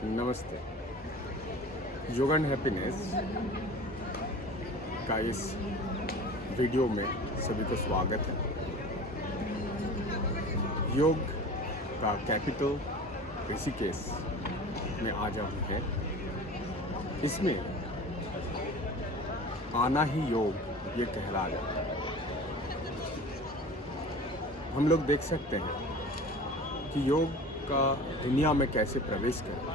नमस्ते। योग and happiness का इस वीडियो में सभी को स्वागत है। योग का कैपिटल ऋषिकेश में आज हम हैं। इसमें आना ही योग ये कहला जाता है। हम लोग देख सकते हैं कि योग का दुनिया में कैसे प्रवेश करें।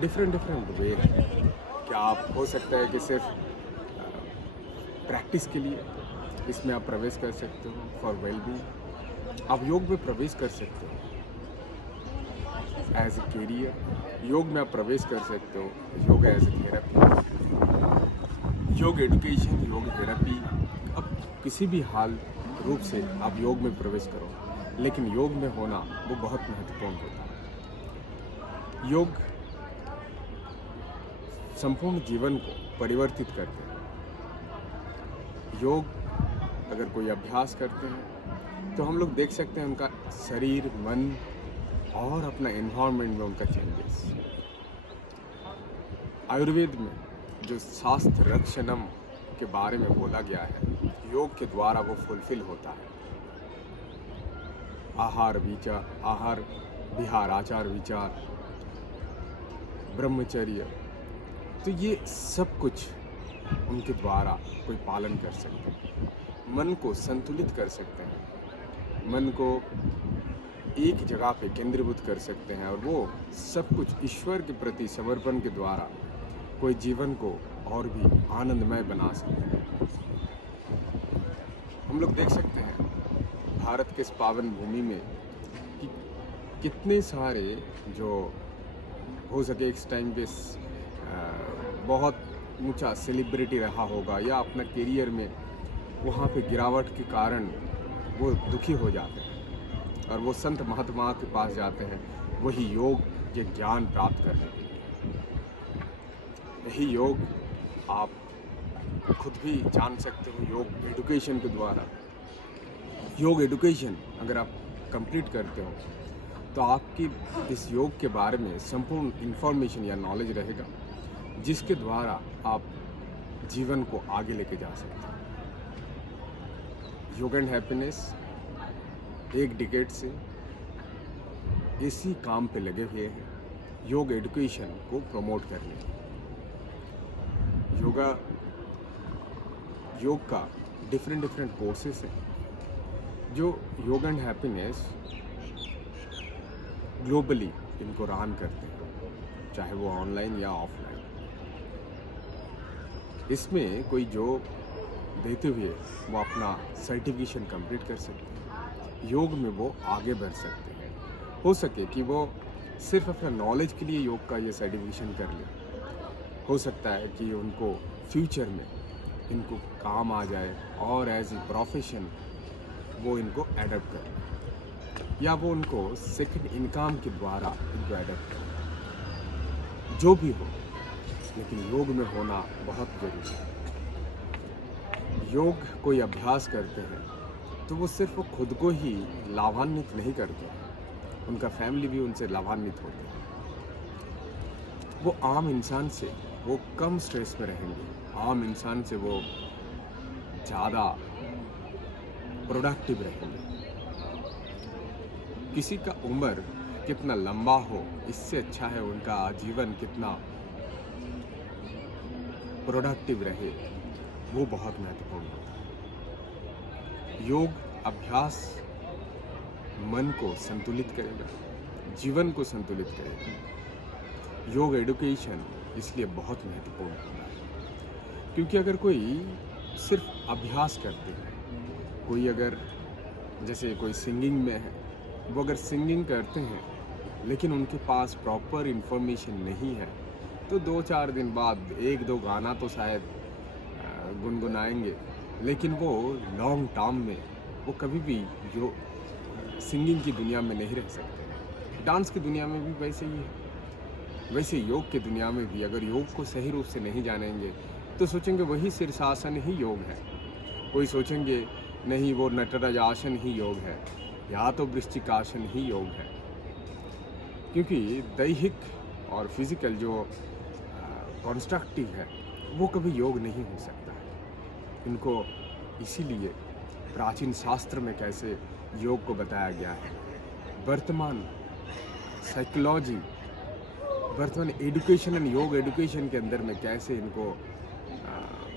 डिफरेंट वे है। क्या आप हो सकता है कि सिर्फ प्रैक्टिस के लिए इसमें आप प्रवेश कर सकते हो फॉर वेलबींग। आप योग में प्रवेश कर सकते हो एज ए कैरियर। योग में आप प्रवेश कर सकते हो योग एज ए थेरेपी, योग एजुकेशन, योग थेरेपी। अब किसी भी हाल रूप से आप योग में प्रवेश करो, लेकिन योग में होना वो बहुत महत्वपूर्ण होता है। योग संपूर्ण जीवन को परिवर्तित करते हैं। योग अगर कोई अभ्यास करते हैं तो हम लोग देख सकते हैं उनका शरीर, मन और अपना एनवायरनमेंट में उनका चेंजेस। आयुर्वेद में जो शास्त्र रक्षणम के बारे में बोला गया है, योग के द्वारा वो फुलफिल होता है। आहार विहार, आचार विचार, ब्रह्मचर्य, तो ये सब कुछ उनके द्वारा कोई पालन कर सकते हैं। मन को संतुलित कर सकते हैं, मन को एक जगह पे केंद्रीभूत कर सकते हैं, और वो सब कुछ ईश्वर के प्रति समर्पण के द्वारा कोई जीवन को और भी आनंदमय बना सकते हैं। हम लोग देख सकते हैं भारत के इस पावन भूमि में कि कितने सारे जो हो सके इस टाइम पे बहुत ऊंचा सेलिब्रिटी रहा होगा या अपना करियर में वहाँ पे गिरावट के कारण वो दुखी हो जाते हैं और वो संत महात्मा के पास जाते हैं, वही योग के ज्ञान प्राप्त करने के लिए। यही योग आप खुद भी जान सकते हो योग एजुकेशन के द्वारा। योग एजुकेशन अगर आप कंप्लीट करते हो तो आपकी इस योग के बारे में संपूर्ण इन्फॉर्मेशन या नॉलेज रहेगा, जिसके द्वारा आप जीवन को आगे लेके जा सकते हैं। योग एंड हैप्पीनेस एक डिकेड से इसी काम पे लगे हुए हैं, योग एजुकेशन को प्रमोट करने। योग का डिफरेंट कोर्सेस हैं जो योग एंड हैप्पीनेस ग्लोबली इनको रन करते हैं, चाहे वो ऑनलाइन या ऑफलाइन। इसमें कोई जो देते हुए वो अपना सर्टिफिकेशन कंप्लीट कर सकते हैं, योग में वो आगे बढ़ सकते हैं। हो सके कि वो सिर्फ अपना नॉलेज के लिए योग का ये सर्टिफिकेशन कर ले, हो सकता है कि उनको फ्यूचर में इनको काम आ जाए और एज ए प्रोफेशन वो इनको एडप्ट करें, या वो उनको सेकंड इनकम के द्वारा इनको एडप्ट करें। जो भी हो, लेकिन योग में होना बहुत ज़रूरी है। योग कोई अभ्यास करते हैं तो वो सिर्फ वो खुद को ही लाभान्वित नहीं करते, उनका फैमिली भी उनसे लाभान्वित होते हैं। वो आम इंसान से वो कम स्ट्रेस में रहेंगे, आम इंसान से वो ज़्यादा प्रोडक्टिव रहेंगे। किसी का उम्र कितना लंबा हो, इससे अच्छा है उनका जीवन कितना प्रोडक्टिव रहे, वो बहुत महत्वपूर्ण होता है। योग अभ्यास मन को संतुलित करेगा, जीवन को संतुलित करेगा। योग एजुकेशन इसलिए बहुत महत्वपूर्ण होता है, क्योंकि अगर कोई सिर्फ अभ्यास करते हैं, कोई अगर जैसे कोई सिंगिंग में है, वो अगर सिंगिंग करते हैं लेकिन उनके पास प्रॉपर इन्फॉर्मेशन नहीं है, तो 2-4 दिन बाद 1-2 गाना तो शायद गुनगुनाएंगे, लेकिन वो लॉन्ग टर्म में वो कभी भी जो सिंगिंग की दुनिया में नहीं रह सकते। डांस की दुनिया में भी वैसे ही है। वैसे योग की दुनिया में भी अगर योग को सही रूप से नहीं जानेंगे तो सोचेंगे वही शीर्षासन ही योग है, कोई सोचेंगे नहीं वो नटराज आसन ही योग है, या तो वृश्चिकासन ही योग है। क्योंकि दैहिक और फिज़िकल जो कंस्ट्रक्टिव है वो कभी योग नहीं हो सकता है। इनको इसीलिए प्राचीन शास्त्र में कैसे योग को बताया गया है, वर्तमान साइकोलॉजी, वर्तमान एजुकेशन एंड योग एजुकेशन के अंदर में कैसे इनको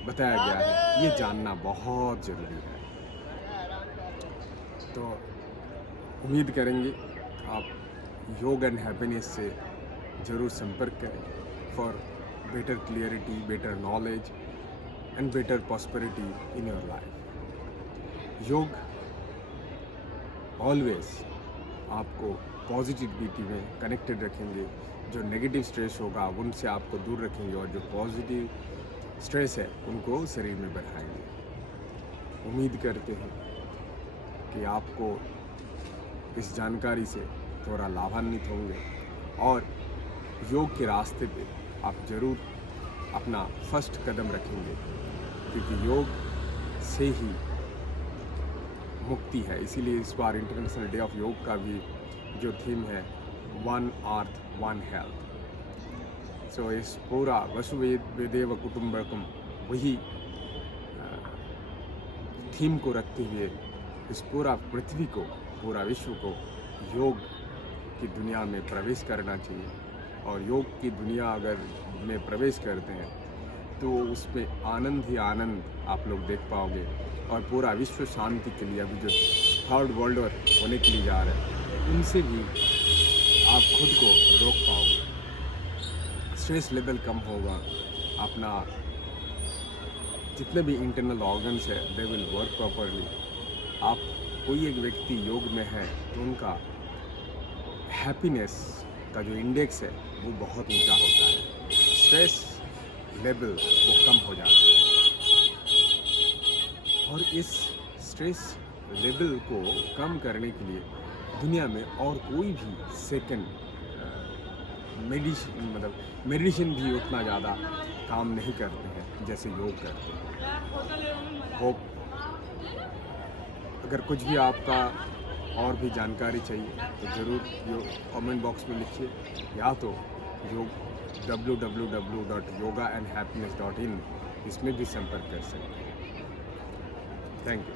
बताया गया है, ये जानना बहुत ज़रूरी है। तो उम्मीद करेंगे आप योग एंड हैप्पीनेस से ज़रूर संपर्क करें for better clarity, better knowledge and better prosperity in your life. योग ऑलवेज आपको पॉजिटिविटी में कनेक्टेड रखेंगे। जो नेगेटिव स्ट्रेस होगा उनसे आपको दूर रखेंगे और जो पॉजिटिव स्ट्रेस है उनको शरीर में बढ़ाएंगे। उम्मीद करते हैं कि आपको इस जानकारी से थोड़ा लाभान्वित होंगे और योग के रास्ते पे आप ज़रूर अपना फर्स्ट कदम रखेंगे, क्योंकि योग से ही मुक्ति है। इसीलिए इस बार इंटरनेशनल डे ऑफ योग का भी जो थीम है वन अर्थ वन हेल्थ। सो इस पूरा वसुदेव कुटुंबकम वही थीम को रखते हुए इस पूरा पृथ्वी को, पूरा विश्व को योग की दुनिया में प्रवेश करना चाहिए। और योग की दुनिया अगर में प्रवेश करते हैं तो उसमें आनंद ही आनंद आप लोग देख पाओगे और पूरा विश्व शांति के लिए अभी जो थर्ड वर्ल्ड वॉर होने के लिए जा रहे हैं उनसे भी आप खुद को रोक पाओगे। स्ट्रेस लेवल कम होगा, अपना जितने भी इंटरनल ऑर्गन्स है दे विल वर्क प्रॉपरली। आप कोई एक व्यक्ति योग में है तो उनका हैप्पीनेस का जो इंडेक्स है वो बहुत ऊंचा होता है, स्ट्रेस लेवल वो कम हो जाते हैं। और इस स्ट्रेस लेवल को कम करने के लिए दुनिया में और कोई भी सेकंड मेडिसिन भी उतना ज़्यादा काम नहीं करते हैं जैसे योग करते हैं। होप अगर कुछ भी आपका और भी जानकारी चाहिए तो ज़रूर कमेंट बॉक्स में लिखिए, या तो www.yogaandhappiness.in इसमें भी संपर्क कर सकते हैं। Thank you.